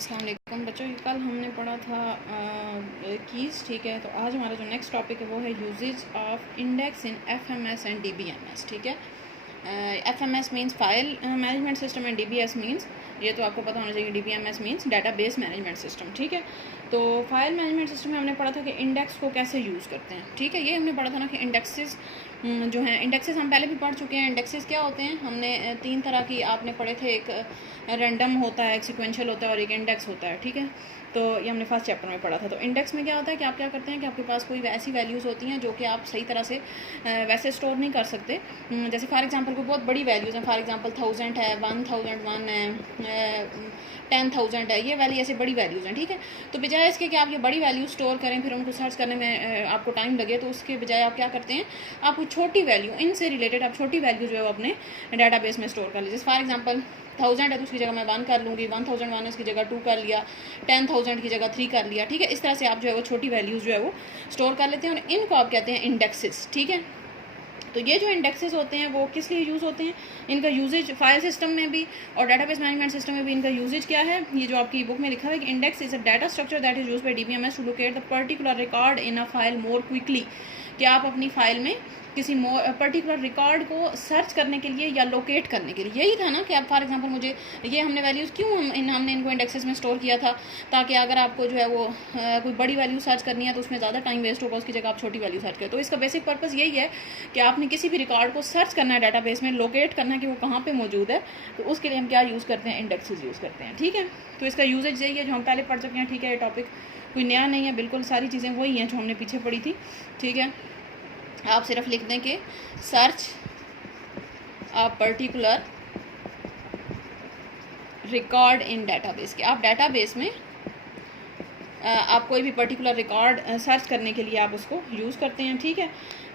अस्सलाम वालेकुम बच्चों, कल हमने पढ़ा था कीज़। ठीक है, तो आज हमारा जो नेक्स्ट टॉपिक है वो है uses of index in FMS and DBMS. ठीक है, FMS means file management system and DBS means, ये तो आपको पता होना चाहिए, DBMS means database management system. ठीक है, तो फाइल मैनेजमेंट सिस्टम में हमने पढ़ा था कि इंडेक्स को कैसे यूज़ करते हैं। ठीक है, ये हमने पढ़ा था ना कि इंडेक्सेस जो हैं, इंडेक्सेस हम पहले भी पढ़ चुके हैं। इंडेक्सेस क्या होते हैं, हमने तीन तरह की आपने पढ़े थे, एक रैंडम होता है, एक सिक्वेंशियल होता है और एक इंडेक्स होता है। ठीक है, तो ये हमने फर्स्ट चैप्टर में पढ़ा था। तो इंडेक्स में क्या होता है कि आप क्या करते हैं कि आपके पास कोई ऐसी वैल्यूज़ होती हैं जो कि आप सही तरह से वैसे स्टोर नहीं कर सकते। जैसे फॉर एग्जांपल कोई बहुत बड़ी वैल्यूज़ हैं, फॉर एग्जांपल 1000 है, 1001 है, 10,000 है, ये वाली ऐसे बड़ी वैल्यूज़ हैं। ठीक है, तो बजाय इसके कि आप ये बड़ी वैल्यू स्टोर करें, फिर उनको सर्च करने में आपको टाइम लगे, तो उसके बजाय आप क्या करते हैं, आप कोई छोटी वैल्यू, इनसे रिलेटेड आप छोटी वैल्यू जो है वो अपने डाटाबेस में स्टोर कर लीजिए। फॉर एग्जांपल 1000 है तो उसकी जगह मैं 1 कर लूँगी, 1001 है उसकी जगह 2 कर लिया, 10,000 की जगह 3 कर लिया। ठीक है, इस तरह से आप जो है वो छोटी वैल्यूज़ जो है वो स्टोर कर लेते हैं और इनको आप कहते हैं इंडेक्सेस। ठीक है, तो ये जो इंडेक्सेस होते हैं वो किस लिए यूज़ होते हैं, इनका यूजेज फाइल सिस्टम में भी और डाटाबेस मैनेजमेंट सिस्टम में भी इनका यूजेज क्या है। ये जो आपकी बुक में लिखा है कि index is a data structure that is used by DBMS to locate the particular record in a file more quickly, कि आप अपनी फाइल में किसी पर्टिकुलर रिकॉर्ड को सर्च करने के लिए या लोकेट करने के लिए। यही था ना कि आप फॉर एग्जांपल मुझे ये हमने वैल्यूज़ क्यों हमने इनको इंडेक्सेस में स्टोर किया था, ताकि अगर आपको जो है वो कोई बड़ी वैल्यू सर्च करनी है तो उसमें ज़्यादा टाइम वेस्ट होगा, उसकी जगह आप छोटी वैल्यू सर्च करें। तो इसका बेसिक पर्पज़ यही है कि आपने किसी भी रिकॉर्ड को सर्च करना है डाटाबेस में, लोकेट करना है कि वो कहाँ पर मौजूद है, तो उसके लिए हम क्या यूज़ करते हैं, इंडेक्सेस यूज़ करते हैं। ठीक है, तो इसका यूजेज यही है जो हम पहले पढ़ चुके हैं। ठीक है, ये टॉपिक कोई नया नहीं है, बिल्कुल सारी चीज़ें वही हैं जो हमने पीछे पढ़ी थी। ठीक है, आप सिर्फ लिख दें कि search a particular record in database, कि आप डाटाबेस में आप कोई भी पर्टिकुलर रिकॉर्ड सर्च करने के लिए आप उसको यूज़ करते हैं। ठीक है,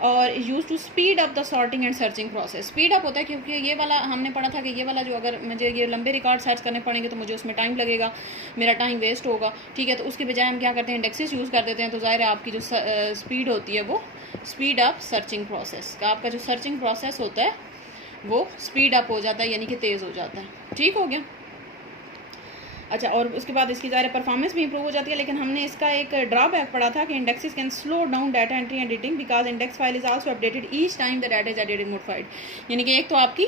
और use to speed up the sorting and searching process. Speed up होता है क्योंकि ये वाला हमने पढ़ा था कि ये वाला जो अगर मुझे ये लंबे रिकॉर्ड सर्च करने पड़ेंगे तो मुझे उसमें टाइम लगेगा, मेरा टाइम वेस्ट होगा। ठीक है, तो उसके बजाय हम क्या करते हैं, इंडेक्सेस यूज़ कर देते हैं, तो ज़ाहिर है आपकी जो स्पीड होती है वो स्पीड अप सर्चिंग प्रोसेस का, आपका जो सर्चिंग प्रोसेस होता है वो स्पीड अप हो जाता है, यानी कि तेज़ हो जाता है। ठीक हो गया। अच्छा, और उसके बाद इसकी ज़ाहिर परफॉर्मेंस भी इंप्रूव हो जाती है, लेकिन हमने इसका एक ड्रॉबैक पढ़ा था कि indexes can slow down data entry and editing because index file is also updated each time the data is edited modified. यानी कि एक तो आपकी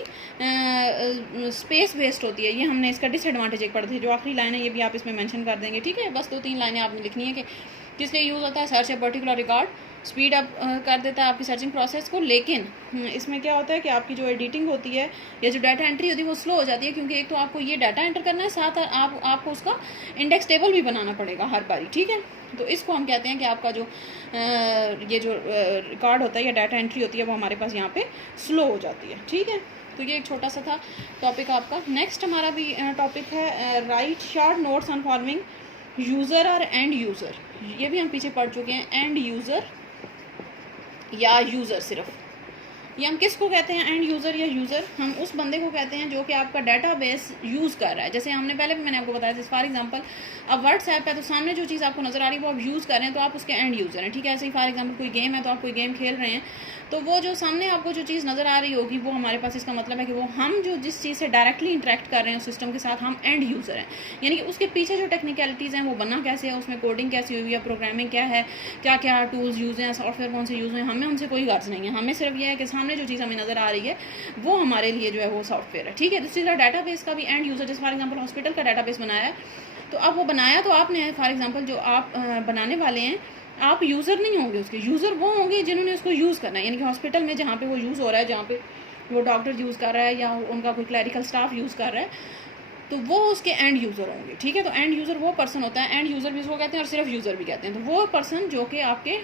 स्पेस वेस्ट होती है, ये हमने इसका डिसएडवांटेज एक पढ़ा था। जो आखिरी लाइन है ये भी आप इसमें मेंशन कर देंगे। ठीक है, बस 2-3 लाइनें आपने लिखनी है कि किस लिए यूज़ होता है। Search a particular record speed up कर देता है आपकी सर्चिंग प्रोसेस को, लेकिन इसमें क्या होता है कि आपकी जो एडिटिंग होती है या जो डाटा एंट्री होती है वो स्लो हो जाती है, क्योंकि एक तो आपको ये डाटा एंटर करना है, साथ आपको उसका इंडेक्स टेबल भी बनाना पड़ेगा हर बारी। ठीक है, तो इसको हम कहते हैं कि आपका जो ये जो रिकॉर्ड होता है या डाटा एंट्री होती है वो हमारे पास यहाँ पे स्लो हो जाती है। ठीक है, तो ये एक छोटा सा था टॉपिक आपका। नेक्स्ट हमारा भी टॉपिक है right short notes on forming user और एंड यूज़र। ये भी हम पीछे पढ़ चुके हैं, एंड यूज़र या यूज़र सिर्फ, ये हम किसको कहते हैं, एंड यूज़र या यूज़र, हम उस बंदे को कहते हैं जो कि आपका डाटाबेस यूज़ कर रहा है। जैसे हमने पहले भी मैंने आपको बताया, जैसे फॉर एग्जांपल अब व्हाट्सएप है तो सामने जो चीज़ आपको नज़र आ रही है वो आप यूज़ कर रहे हैं, तो आप उसके एंड यूज़र हैं। ठीक है, ऐसे ही फॉर एग्जांपल कोई गेम है तो आप कोई गेम खेल रहे हैं, तो वो जो सामने आपको जो चीज़ नज़र आ रही होगी वो हमारे पास, इसका मतलब है कि वो हम जो जिस चीज़ से डायरेक्टली इंटरेक्ट कर रहे हैं उस सिस्टम के साथ, हम एंड यूज़र हैं। यानी कि उसके पीछे जो टेक्निकलिटीज़ हैं वो बनना कैसे है, उसमें कोडिंग कैसी हुई है, प्रोग्रामिंग क्या है, क्या क्या टूल्स यूज़ हैं, सॉफ्टवेयर कौन से यूज़ हैं, हमें उनसे कोई गर्ज नहीं है। हमें सिर्फ ये है कि सामने जो चीज़ हमें नज़र आ रही है वो हमारे लिए जो है वो सॉफ्टवेयर है। ठीक है, दूसरी तरह डाटाबेस का भी एंड यूज़र, जैसे फॉर एग्जांपल हॉस्पिटल का डाटाबेस बनाया है, तो अब वो बनाया तो आपने, फॉर एग्जांपल जो आप बनाने वाले हैं, आप यूज़र नहीं होंगे उसके, यूज़र वो होंगे जिन्होंने उसको यूज़ करना है। यानी कि हॉस्पिटल में जहाँ पे वो यूज़ हो रहा है, जहाँ पे वो डॉक्टर यूज़ कर रहा है या उनका कोई क्लैरिकल स्टाफ यूज़ कर रहा है, तो वो उसके एंड यूज़र होंगे। ठीक है, तो एंड यूज़र वो पर्सन होता है, एंड यूज़र भी उसको कहते हैं और सिर्फ यूज़र भी कहते हैं, तो वो पर्सन जो कि आपके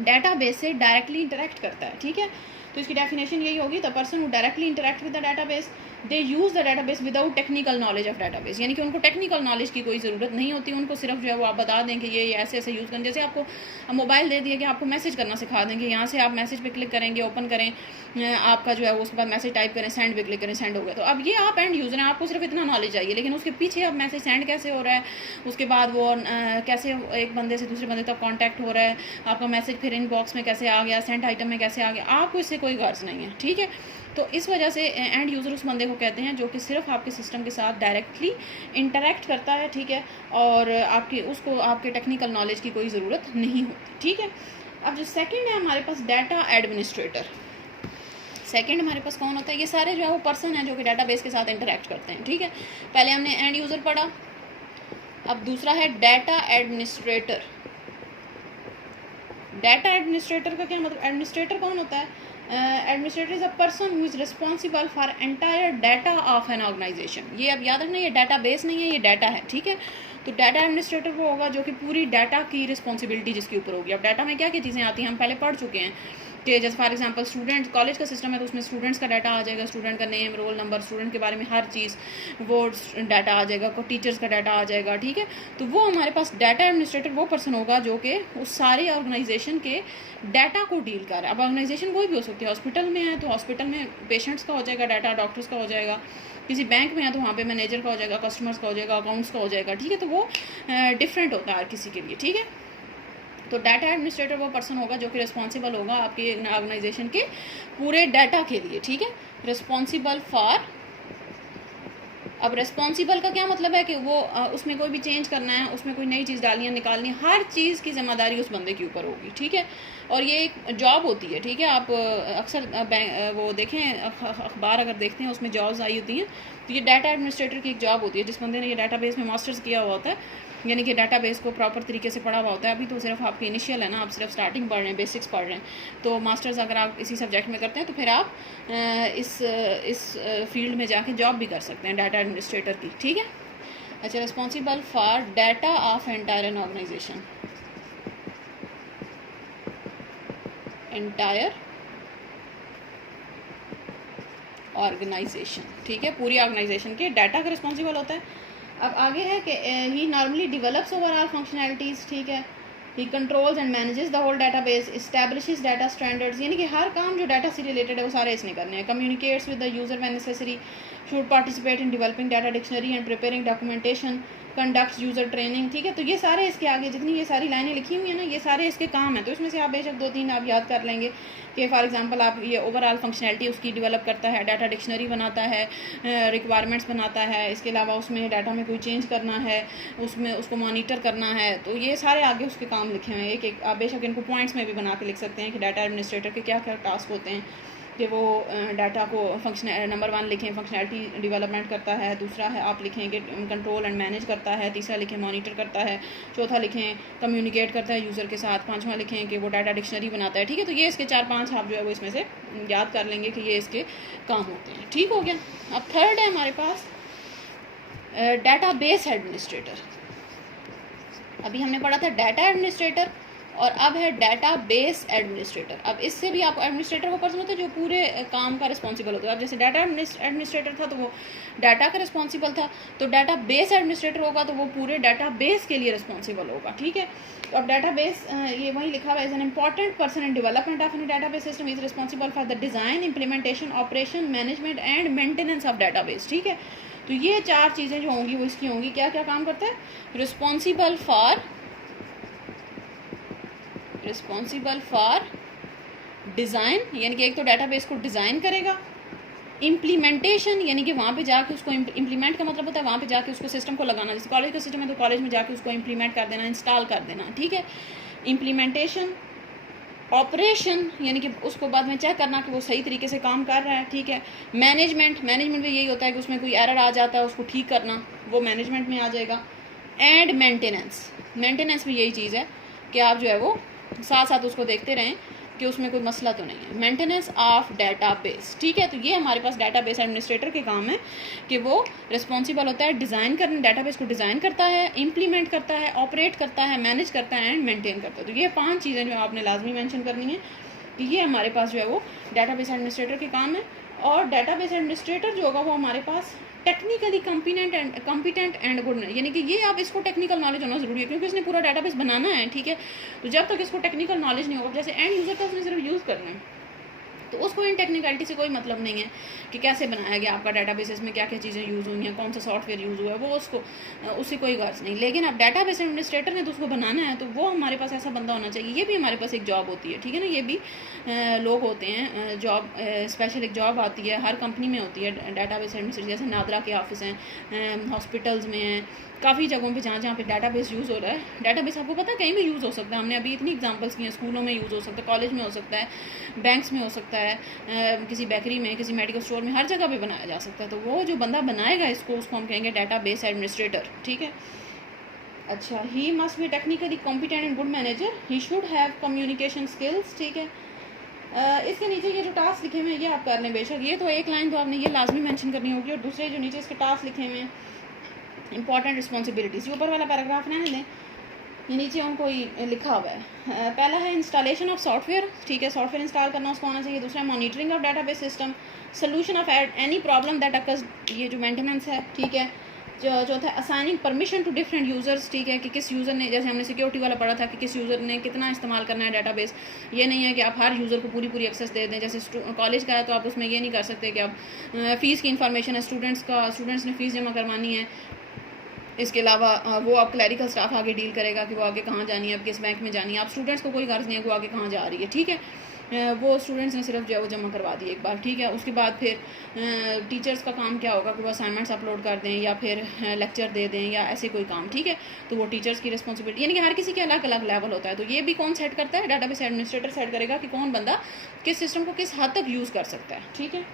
डाटाबेस से डायरेक्टली इंटरेक्ट करता है। ठीक है, तो इसकी डेफिनेशन यही होगी, the person who directly interact with the database they use the database without technical knowledge of database. यानी कि उनको टेक्निकल नॉलेज की कोई ज़रूरत नहीं होती, उनको सिर्फ जो है वो आप बता दें कि ये ऐसे ऐसे यूज़ करें। जैसे आपको मोबाइल दे दिया कि आपको मैसेज करना सिखा देंगे, यहाँ से आप मैसेज पे क्लिक करेंगे, ओपन करें, आपका जो है वो उसके बाद मैसेज टाइप करें, सेंड पे क्लिक करें, सेंड हो गया। तो अब ये आप एंड यूज़र हैं, आपको सिर्फ इतना नॉलेज चाहिए, लेकिन उसके पीछे अब मैसेज सेंड कैसे हो रहा है, उसके बाद वो कैसे एक बंदे से दूसरे बंदे तक कॉन्टैक्ट हो रहा है, आपका मैसेज फिर इनबॉक्स में कैसे आ गया, सेंड आइटम में कैसे आ गया, आपको इससे कोई गर्ज नहीं है। ठीक है, तो इस वजह से एंड यूज़र उस बंदे को कहते हैं, जो कि सिर्फ आपके सिस्टम के साथ डायरेक्टली इंटरेक्ट करता है, ठीक है, और आपके टेक्निकल नॉलेज की कोई ज़रूरत नहीं होती, ठीक है। अब जो सेकंड है हमारे पास डाटा एडमिनिस्ट्रेटर। सेकंड हमारे पास कौन होता है? ये सारे जो है वो पर्सन है जो कि डाटाबेस के साथ इंटरेक्ट करते हैं, ठीक है। पहले हमने एंड यूज़र पढ़ा, अब दूसरा है डाटा एडमिनिस्ट्रेटर। डाटा एडमिनिस्ट्रेटर का क्या मतलब? एडमिनिस्ट्रेटर कौन होता है? Administrator is a person who is responsible for entire data of an organization. ये अब याद रखना, ये डाटा बेस नहीं है, ये डाटा है, ठीक है। तो डाटा एडमिनिस्ट्रेटर वो होगा जो कि पूरी डाटा की रिस्पॉन्सिबिलिटी जिसके ऊपर होगी। अब डाटा में क्या क्या चीज़ें आती हैं हम पहले पढ़ चुके हैं कि जैसे फॉर एग्जांपल स्टूडेंट, कॉलेज का सिस्टम है तो उसमें स्टूडेंट्स का डाटा आ जाएगा, स्टूडेंट का नेम, रोल नंबर, स्टूडेंट के बारे में हर चीज़ वो डाटा आ जाएगा, को टीचर्स का डाटा आ जाएगा, ठीक है। तो वो हमारे पास डाटा एडमिनिस्ट्रेटर वो पर्सन होगा जो कि उस सारे ऑर्गेनाइजेशन के डाटा को डील कर रहा है। अब ऑर्गेनाइजेशन कोई भी हो सकती है, हॉस्पिटल में है तो हॉस्पिटल में पेशेंट्स का हो जाएगा डाटा, डॉक्टर्स का हो जाएगा, किसी बैंक में है तो वहाँ पे मैनेजर का हो जाएगा, कस्टमर्स का हो जाएगा, अकाउंट्स का हो जाएगा, ठीक है। तो वो डिफरेंट होता है हर किसी के लिए, ठीक है। तो डाटा एडमिनिस्ट्रेटर वो पर्सन होगा जो कि रिस्पॉन्सिबल होगा आपके ऑर्गेनाइजेशन के पूरे डाटा के लिए, ठीक है। रिस्पॉन्सिबल फॉर, अब रिस्पॉन्सिबल का क्या मतलब है कि वो उसमें कोई भी चेंज करना है, उसमें कोई नई चीज़ डालनी है, निकालनी है, हर चीज़ की जिम्मेदारी उस बंदे के ऊपर होगी, ठीक है। और ये एक जॉब होती है, ठीक है। आप अक्सर वो देखें अखबार अगर देखते हैं उसमें जॉब्स आई होती हैं, तो ये डाटा एडमिनिस्ट्रेटर की एक जॉब होती है। जिस बंदे ने ये डाटाबेस में मास्टर्स किया हुआ होता है, यानी कि डाटाबेस को प्रॉपर तरीके से पढ़ा हुआ होता है। अभी तो सिर्फ आपकी इनिशियल है ना, आप सिर्फ स्टार्टिंग पढ़ रहे हैं, बेसिक्स पढ़ रहे हैं। तो मास्टर्स अगर आप इसी सब्जेक्ट में करते हैं तो फिर आप इस फील्ड में जाके जॉब भी कर सकते हैं डाटा एडमिनिस्ट्रेटर की, ठीक है। अच्छा, responsible for data of entire an organization, entire organization, ठीक है, पूरी ऑर्गेनाइजेशन के डाटा का रिस्पॉन्सिबल होता है। अब आगे है कि he normally develops overall functionalities, ठीक है। He controls and manages the whole database, establishes data standards, यानी कि हर काम जो डाटा से रिलेटेड है वो सारे इसने करने हैं। Communicates with the user when necessary, should participate in developing data dictionary and preparing documentation, conducts user training, ठीक है। तो ये सारे इसके आगे जितनी ये सारी लाइनें लिखी हुई हैं ना, ये सारे इसके काम हैं। तो इसमें से आप बेशक 2-3 आप याद कर लेंगे कि फॉर एग्जांपल आप ये ओवरऑल फंक्शनैलिटी उसकी डेवलप करता है, डाटा डिक्शनरी बनाता है, रिक्वायरमेंट्स बनाता है, इसके अलावा उसमें डाटा में कोई चेंज करना है, उसमें उसको मॉनिटर करना है। तो ये सारे आगे उसके काम लिखे हुए हैं, एक एक आप बेशक इनको पॉइंट्स में भी बना के लिख सकते हैं कि डाटा एडमिनिस्ट्रेटर के क्या क्या टास्क होते हैं। कि वो डाटा को फंक्शन नंबर 1 लिखें फंक्शनैलिटी डेवलपमेंट करता है, दूसरा है आप लिखें कि कंट्रोल एंड मैनेज करता है, तीसरा लिखें मॉनिटर करता है, चौथा लिखें कम्युनिकेट करता है यूज़र के साथ, पांचवा लिखें कि वो डाटा डिक्शनरी बनाता है, ठीक है। तो ये इसके 4-5 आप जो है वो इसमें से याद कर लेंगे कि ये इसके काम होते हैं, ठीक हो गया। अब थर्ड है हमारे पास डाटा बेस एडमिनिस्ट्रेटर। अभी हमने पढ़ा था डाटा एडमिनिस्ट्रेटर और अब है डाटा बेस एडमिनिस्ट्रेटर। अब इससे भी आप एडमिनिस्ट्रेटर वो पर्सन होता है जो पूरे काम का रिस्पॉन्सिबल होता है। अब जैसे डाटा एडमिनिस्ट्रेटर था तो वो डाटा का रिस्पॉन्सिबल था, तो डाटा बेस एडमिनिस्ट्रेटर होगा तो वो पूरे डाटा बेस के लिए रिस्पॉन्सिबल होगा, ठीक है। तो अब डाटा बेस ये वही लिखा हुआ है, as an important person in development of an data base system is responsible for the design, implementation, operation, management and maintenance of data base, ठीक है। तो ये 4 चीज़ें जो होंगी वो इसकी होंगी। क्या क्या काम करता है? रिस्पॉन्सिबल फॉर डिज़ाइन, यानी कि एक तो डाटाबेस को डिज़ाइन करेगा, इम्प्लीमेंटेशन यानी कि वहाँ पे जाके उसको इम्प्लीमेंट का मतलब होता है वहाँ पे जाके उसको सिस्टम को लगाना। जैसे कॉलेज का सिस्टम है तो कॉलेज में जाके उसको इम्प्लीमेंट कर देना, इंस्टॉल कर देना, ठीक है। इम्प्लीमेंटेशन, ऑपरेशन यानी कि उसको बाद में चेक करना कि वो सही तरीके से काम कर रहा है, ठीक है। मैनेजमेंट में यही होता है कि उसमें कोई एरर आ जाता है उसको ठीक करना, वो मैनेजमेंट में आ जाएगा। एंड मेंटेनेंस भी यही चीज़ है कि आप जो है वो साथ साथ उसको देखते रहें कि उसमें कोई मसला तो नहीं है। मेंटेनेंस ऑफ डाटाबेस, ठीक है। तो ये हमारे पास डाटाबेस एडमिनिस्ट्रेटर के काम है कि वो रिस्पॉन्सिबल होता है डिज़ाइन करने, डाटाबेस को डिज़ाइन करता है, इम्प्लीमेंट करता है, ऑपरेट करता है, मैनेज करता है एंड मेंटेन करता है। तो ये 5 चीज़ें जो आपने लाजमी मेंशन करनी है कि ये हमारे पास जो है वो डाटाबेस एडमिनिस्ट्रेटर के काम है। और डाटाबेस एडमिनिस्ट्रेटर जो होगा वो हमारे पास टेक्निकली कॉम्पिटेंट एंड गुड, यानी कि ये आप इसको टेक्निकल नॉलेज होना ज़रूरी है क्योंकि इसने पूरा डाटाबेस बनाना है, ठीक है। तो जब तक इसको टेक्निकल नॉलेज नहीं होगा, जैसे एंड यूज़र का उसने सिर्फ यूज़ करना है, तो उसको इन टेक्निकलिटी से कोई मतलब नहीं है कि कैसे बनाया गया आपका डाटाबेस, इसमें क्या क्या चीज़ें यूज़ हुई हैं, कौन सा सॉफ्टवेयर यूज़ हुआ है, वो उससे कोई गर्ज नहीं। लेकिन अब डाटाबेस एडमिनिस्ट्रेटर ने तो उसको बनाना है, तो वो हमारे पास ऐसा बंदा होना चाहिए। ये भी हमारे पास एक जॉब होती है, ठीक है ना, ये भी लोग होते हैं, जॉब स्पेशल एक जॉब आती है, हर कंपनी में होती है डाटाबेस एडमिनिस्ट्रेटर। जैसे नादरा के ऑफिस हैं, हॉस्पिटल्स में हैं, काफ़ी जगहों पे जहाँ पे डाटाबेस यूज़ हो रहा है। डाटाबेस आपको पता है कहीं भी यूज़ हो सकता है, हमने अभी इतनी एग्जांपल्स की हैं। स्कूलों में यूज़ हो सकता है, कॉलेज में हो सकता है, बैंक्स में हो सकता है, किसी बेकरी में, किसी मेडिकल स्टोर में, हर जगह पे बनाया जा सकता है। तो वो जो बंदा बनाएगा इसको, उसको हम कहेंगे डाटाबेस एडमिनिस्ट्रेटर, ठीक है। अच्छा, he must be technically competent and good manager, he should have communication skills, ठीक है। इसके नीचे ये जो टास्क लिखे हुए हैं ये आप कर लें बेशक, ये तो एक लाइन तो आपने ये लाजमी मेंशन करनी होगी। और दूसरे जो नीचे इसके टास्क लिखे हुए हैं, इंपॉर्टेंट रिस्पॉन्सिबिलिटीज़, ऊपर वाला पैराग्राफ रहने दें, ये नीचे उनको ही लिखा हुआ है। पहला है इंस्टॉलेशन ऑफ सॉफ्टवेयर, ठीक है, सॉफ्टवेयर इंस्टॉल करना उसको आना चाहिए। दूसरा monitoring of database system, solution of any problem that occurs, ये जो मेंटेनेंस है, ठीक है। चौथा assigning permission to different users, ठीक है, कि किस यूज़र ने, जैसे हमने सिक्योरिटी वाला पढ़ा था कि किस यूज़र ने कितना इस्तेमाल करना है डाटाबेस। ये नहीं है कि आप हर यूज़र को पूरी एक्सेस दे दें। जैसे कॉलेज का है तो आप उसमें ये नहीं कर सकते कि आप फ़ीस की इन्फॉर्मेशन है स्टूडेंट्स ने फ़ीस जमा करवानी है, इसके अलावा वो आप क्लैरिकल स्टाफ आगे डील करेगा कि वो आगे कहाँ जानी है, अब किस बैंक में जानी है। आप स्टूडेंट्स को कोई गर्ज नहीं है कि वो आगे कहाँ जा रही है, ठीक है। वो स्टूडेंट्स ने सिर्फ जो है वो जमा करवा दी एक बार, ठीक है। उसके बाद फिर टीचर्स का काम क्या होगा कि वो असाइनमेंट्स अपलोड कर दें या फिर लेक्चर दे दें या ऐसे कोई काम, ठीक है। तो वो टीचर्स की रिस्पॉन्सिबिलिटी, यानी कि हर किसी के अलग अलग लेवल होता है। तो ये भी कौन सेट करता है? डाटाबेस एडमिनिस्ट्रेटर सेट करेगा कि कौन बंदा किस सिस्टम को किस हद तक यूज़ कर सकता है, ठीक है।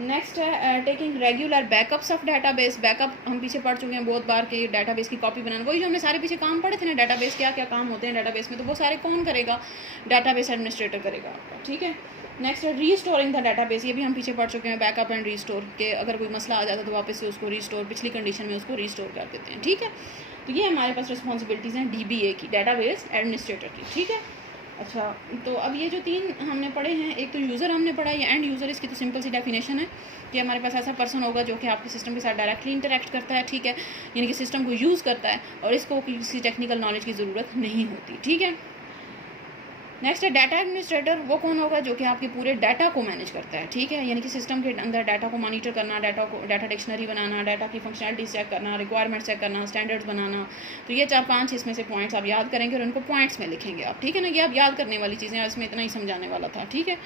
नेक्स्ट है taking regular backups of database. Backup हम पीछे पढ़ चुके हैं बहुत बार कि डाटाबेस की कॉपी बनाना, वही जो हमने सारे पीछे काम पढ़े थे ना, डाटाबेस क्या क्या काम होते हैं डाटाबेस में, तो वो सारे कौन करेगा? डाटाबेस एडमिनिस्ट्रेटर करेगा आपका, ठीक है। नेक्स्ट है रीस्टोरिंग द डाटाबेस, ये भी हम पीछे पढ़ चुके हैं, बैकअप एंड रीस्टोर के अगर कोई मसला आ जाता है तो वापस से उसको रीस्टोर, पिछली कंडीशन में उसको रीस्टोर कर देते हैं, ठीक है। तो ये हमारे पास रिस्पॉन्सिबिलिटीज़ हैं DBA की, डाटाबेस एडमिनिस्ट्रेटर की, ठीक है। अच्छा, तो अब ये जो तीन हमने पढ़े हैं, एक तो यूज़र हमने पढ़ा, ये एंड यूज़र, इसकी तो सिंपल सी डेफिनेशन है कि हमारे पास ऐसा पर्सन होगा जो कि आपके सिस्टम के साथ डायरेक्टली इंटरेक्ट करता है, ठीक है, यानी कि सिस्टम को यूज़ करता है और इसको किसी टेक्निकल नॉलेज की ज़रूरत नहीं होती, ठीक है। नेक्स्ट है डाटा एडमिनिस्ट्रेटर, वो कौन होगा? जो कि आपके पूरे डाटा को मैनेज करता है, ठीक है, यानी कि सिस्टम के अंदर डाटा को मॉनिटर करना, डाटा डिक्शनरी बनाना, डाटा की फंक्शनलिटीज चेक करना, रिक्वायरमेंट चेक करना, स्टैंडर्ड्स बनाना। तो ये 4-5 इसमें से पॉइंट्स आप याद करेंगे और उनको पॉइंट्स में लिखेंगे आप, ठीक है ना। ये आप याद करने वाली चीज़ें, इसमें इतना ही समझाने वाला था, ठीक है।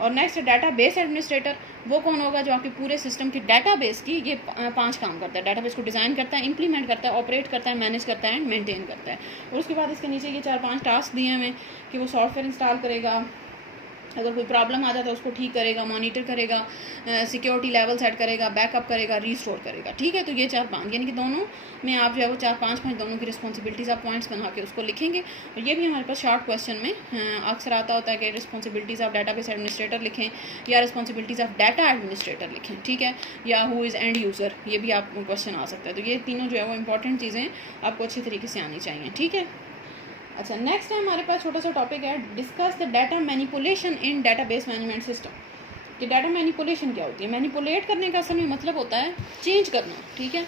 और नेक्स्ट डाटाबेस एडमिनिस्ट्रेटर, वो कौन होगा? जो आपके पूरे सिस्टम की डाटाबेस की ये 5 काम करता है। डाटाबेस को डिज़ाइन करता है, इंप्लीमेंट करता है, ऑपरेट करता है, मैनेज करता है एंड मेंटेन करता है। और उसके बाद इसके नीचे ये 4-5 टास्क दिए हमें कि वो सॉफ्टवेयर इंस्टॉल करेगा, अगर कोई प्रॉब्लम आ जाता है उसको ठीक करेगा, मॉनिटर करेगा, सिक्योरिटी लेवल सेट करेगा, बैकअप करेगा, रीस्टोर करेगा, ठीक है। तो ये 4-5, यानी कि दोनों में आप जो है वो 4-5 पॉइंट, दोनों की रिस्पॉन्सिबिलिटीज़ आप पॉइंट्स बना के उसको लिखेंगे। और ये भी हमारे पास शॉर्ट क्वेश्चन में अक्सर आता होता है कि रिस्पॉन्सिबिलिटीज़ ऑफ डाटाबेस एडमिनिस्ट्रेटर लिखें या रिस्पॉन्सिबिलिटीज़ ऑफ डाटा एडमिनिस्ट्रेटर लिखें, ठीक है, या हु इज़ एंड यूज़र, ये भी आप क्वेश्चन आ सकता है। तो ये तीनों जो है वो इंपॉर्टेंट चीज़ें आपको अच्छी तरीके से आनी चाहिए, ठीक है। अच्छा, नेक्स्ट है हमारे पास छोटा सा टॉपिक है, discuss the data manipulation in database management system. कि डाटा मैनिपुलेशन क्या होती है? मैनिपुलेट करने का असल में मतलब होता है चेंज करना, ठीक है।